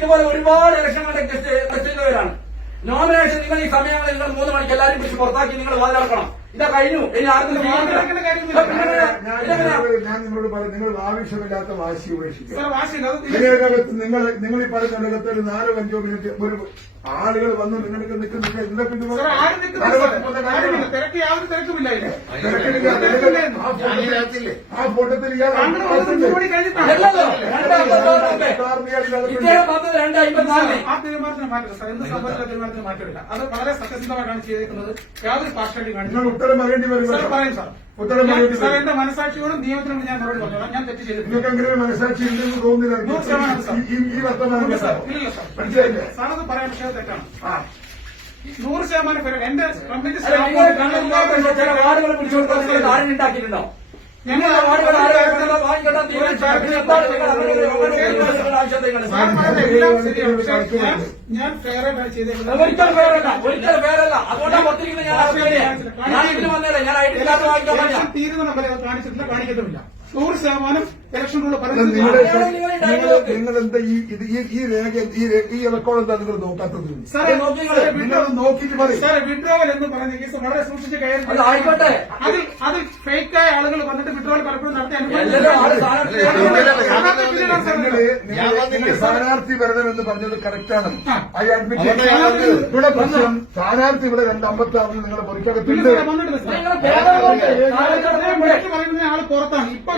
ഇതുപോലെ ഒരുപാട് election test ചെയ്യുന്നവരാണ്. നോമിനേഷൻ നിങ്ങൾ ഈ സമയങ്ങളിൽ നിങ്ങൾ 3 മണിക്ക് എല്ലാവരും പിടിച്ച് പുറത്താക്കി നിങ്ങൾ വാതിലടക്കണം. ഇതാ കഴിഞ്ഞു. ഇനി ആർക്കും ഞാൻ നിങ്ങളോട് പറയും, നിങ്ങൾ ആവശ്യമില്ലാത്ത വാശി ഉപേക്ഷിക്കുക. ഇതിനകത്ത് നിങ്ങൾ ഈ പറയുന്നിടത്ത് ഒരു 4-5 മിനിറ്റ് ഒരു ആളുകൾ വന്ന് നിങ്ങൾക്ക് നിൽക്കുന്നില്ല. എന്താ പിന്നെ ആ ഫോട്ടത്തിൽ ഇയാൾ അത് വളരെ സത്യസന്ധമായിട്ടാണ് ചെയ്തിരിക്കുന്നത്. യാതൊരു പാർഷ്യാലിറ്റി കാണിച്ചു ഉത്തരം പറയേണ്ടി വരും. പറയും സാർ. ഉത്തരം സാർ എന്റെ മനസാക്ഷിയോടും നിയമത്തിനോട് ഞാൻ മറുപടി പറഞ്ഞോളാം. ഞാൻ തെറ്റ് ചെയ്തിട്ടുണ്ട്. നിങ്ങൾക്ക് എങ്ങനെ മനസാക്ഷി ഉണ്ടെന്ന് തോന്നുന്നില്ല. ഈ വർത്തമാനം ഇല്ല സാർ. മനസ്സിലായില്ലേ? സാറത് പറയാൻ പക്ഷേ തെറ്റാണ്. 100% ഫെയർ. എന്റെ കംപ്ലീറ്റ് വാർഡുകൾ പിടിച്ചുകൊടുക്കാൻ ആരുണ്ടാക്കിയിട്ടുണ്ടോ? ഞങ്ങൾ ഞാൻ ഫെയറായിട്ടാണ് ചെയ്തേക്കുന്നത്. ഒരിക്കലും പേരല്ല അതുകൊണ്ടാണ് ഒത്തിരിക്കുന്നത്. ഞാൻ ഇതിന് വന്നേരെ ഞാൻ തീരുന്ന കാണിച്ചിട്ടില്ല, കാണിക്കത്തുമില്ല. 100% ഇലക്ഷൻ റൂൾ നിങ്ങൾ എന്താ ഈ രേഖ ഈ റെക്കോർഡ് എന്താ നിങ്ങൾ നോക്കാത്തത്? നിങ്ങൾ നോക്കിയിട്ട് പറയും. സാറേ വിഡ്രോവൽ എന്ന് പറഞ്ഞ കേസ് വളരെ സൂക്ഷിച്ച് കൈകാര്യം. ആയിക്കോട്ടെ. അതിൽ ഫേക്കായ ആളുകൾ വന്നിട്ട് വിഡ്രോവൽ പലപ്പോഴും നടത്തി സ്ഥാനാർത്ഥി വരണമെന്ന് പറഞ്ഞത് കറക്റ്റാണ്. I admit. ഇവിടെ പ്രശ്നം സ്ഥാനാർത്ഥി ഇവിടെ 256 നിങ്ങളുടെ പൊരിക്കകത്തുണ്ട്. പറയുന്ന ആള് പുറത്താണ്. ഇപ്പൊ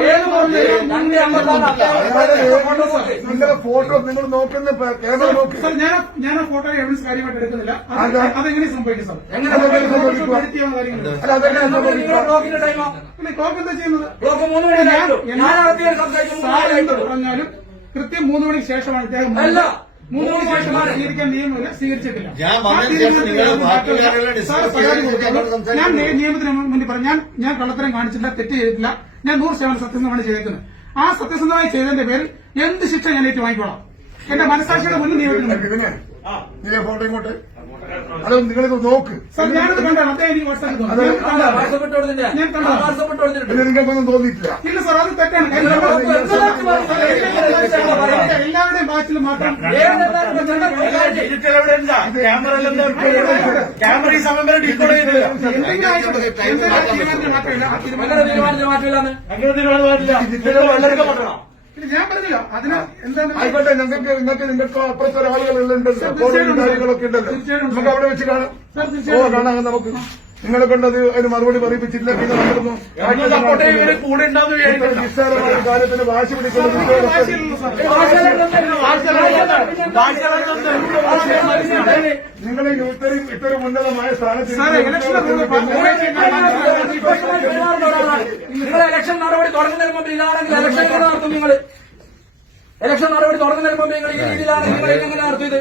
നിങ്ങളുടെ ഫോട്ടോ നിങ്ങൾ നോക്കുന്ന ക്യാമറ നോക്കി. സാർ ഞാൻ ആ ഫോട്ടോ എവിഡൻസ് കാര്യമായിട്ട് എടുക്കുന്നില്ല. അതെങ്ങനെ സംഭവിക്കും സാർ? ക്ലോക്ക് എന്താ ചെയ്യുന്നത്? പറഞ്ഞാലും കൃത്യം 3 മണിക്ക് ശേഷമാണ് ഇദ്ദേഹം 3 മണിക്ക് ശേഷമാണ് സ്വീകരിക്കാൻ നിയമമില്ല, സ്വീകരിച്ചിട്ടില്ല. ഞാൻ നിയമത്തിന് മുന്നിൽ പറഞ്ഞു, ഞാൻ കള്ളത്തരം കാണിച്ചില്ല, തെറ്റ് ചെയ്തിട്ടില്ല. ഞാൻ 100% സത്യസന്ധമാണ് ചെയ്തേക്കുന്നത്. ആ സത്യസന്ധമായി ചെയ്തതിന്റെ പേരിൽ എന്ത് ശിക്ഷ ഞാൻ ഏറ്റു വാങ്ങിക്കോളാം. എന്റെ മനസാക്ഷിയുടെ മുന്നിൽ നിയമത്തിന് ഫോട്ടോ ഇങ്ങോട്ട് അത് നിങ്ങളിത് നോക്ക്. സാർ ഞാനത് കണ്ടാണ്. അദ്ദേഹം എനിക്ക് വാട്സാപ്പിൽ ഞാൻ കണ്ടത്. നിങ്ങൾക്കൊന്നും തോന്നിയിട്ടില്ല. ഇല്ല സാർ, അത് തെറ്റാണ്. എല്ലാവരുടെയും ബാച്ചിൽ മാത്രം ഞാൻ പറഞ്ഞില്ല. അതിന് എന്താണ് ആയിക്കോട്ടെ. നിങ്ങൾക്ക് അപ്പുറത്തെ ആളുകളുണ്ടല്ലോ, കാര്യങ്ങളൊക്കെ ഉണ്ടല്ലോ. നമുക്ക് അവിടെ വെച്ച് കാണാം. കാണാൻ നമുക്ക് നിങ്ങളെ കൊണ്ടത് അതിന് മറുപടി പറയിപ്പിച്ചില്ല. പിന്നെ നമ്മളൊന്നും നിസ്സാരമായ കാര്യത്തിന് വാശി പിടിക്കുന്നത് നിങ്ങളെ ഇത്തരം ഉന്നതമായ സ്ഥാനത്ത് നിങ്ങൾ ഇലക്ഷൻ നടപടി തുടങ്ങുന്നതിന് മുമ്പ് ഇതാണെങ്കിൽ ഇലക്ഷൻ നടത്തും. നിങ്ങൾ ഇലക്ഷൻ നടപടി തുടങ്ങുന്നതിന് മുമ്പ് നിങ്ങൾ ഈ രീതിയിലാണ് നിങ്ങൾ എങ്ങനെ നടത്തിയത്?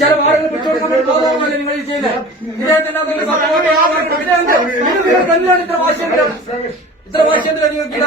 ചില വാർഡുകൾ പിടിച്ചുകൊടുക്കാൻ നിങ്ങൾ ഈ ചെയ്ത് ഇദ്ദേഹത്തിന്റെ ഇത്ര വാശിയുണ്ട് നിങ്ങൾക്ക്